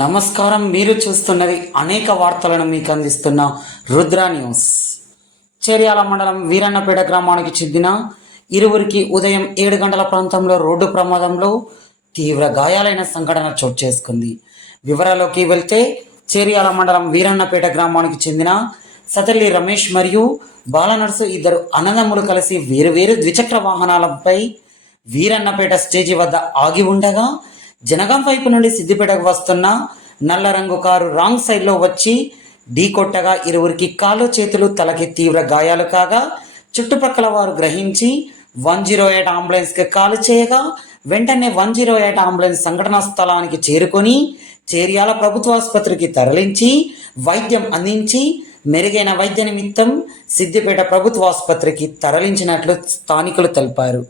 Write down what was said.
నమస్కారం. మీరు చూస్తున్నది అనేక వార్తలను మీకు అందిస్తున్న రుద్ర న్యూస్. చేర్యాల మండలం వీరన్నపేట గ్రామానికి చెందిన ఇరువురికి ఉదయం 7 గంటల ప్రాంతంలో రోడ్డు ప్రమాదంలో తీవ్ర గాయాలైన సంఘటన చోటు చేసుకుంది. వివరాల్లోకి వెళ్తే చేర్యాల మండలం వీరన్నపేట గ్రామానికి చెందిన సతల్లి రమేష్ మరియు బాలనర్సు ఇద్దరు అన్నదమ్ములు కలిసి వేరువేరు ద్విచక్ర వాహనాలపై వీరన్నపేట స్టేజి వద్ద ఆగి ఉండగా జనగాం వైపు నుండి సిద్దిపేటకు వస్తున్న నల్ల రంగు కారు రాంగ్ సైడ్లో వచ్చి ఢీకొట్టగా ఇరువురికి కాళ్ళు చేతులు తలకి తీవ్ర గాయాలు కాగా చుట్టుపక్కల వారు గ్రహించి 108 అంబులెన్స్కి కాల్ చేయగా వెంటనే 108 అంబులెన్స్ సంఘటనా స్థలానికి చేరుకొని చేర్యాల ప్రభుత్వ ఆసుపత్రికి తరలించి వైద్యం అందించి మెరుగైన వైద్య నిమిత్తం సిద్దిపేట ప్రభుత్వ ఆసుపత్రికి తరలించినట్లు స్థానికులు తెలిపారు.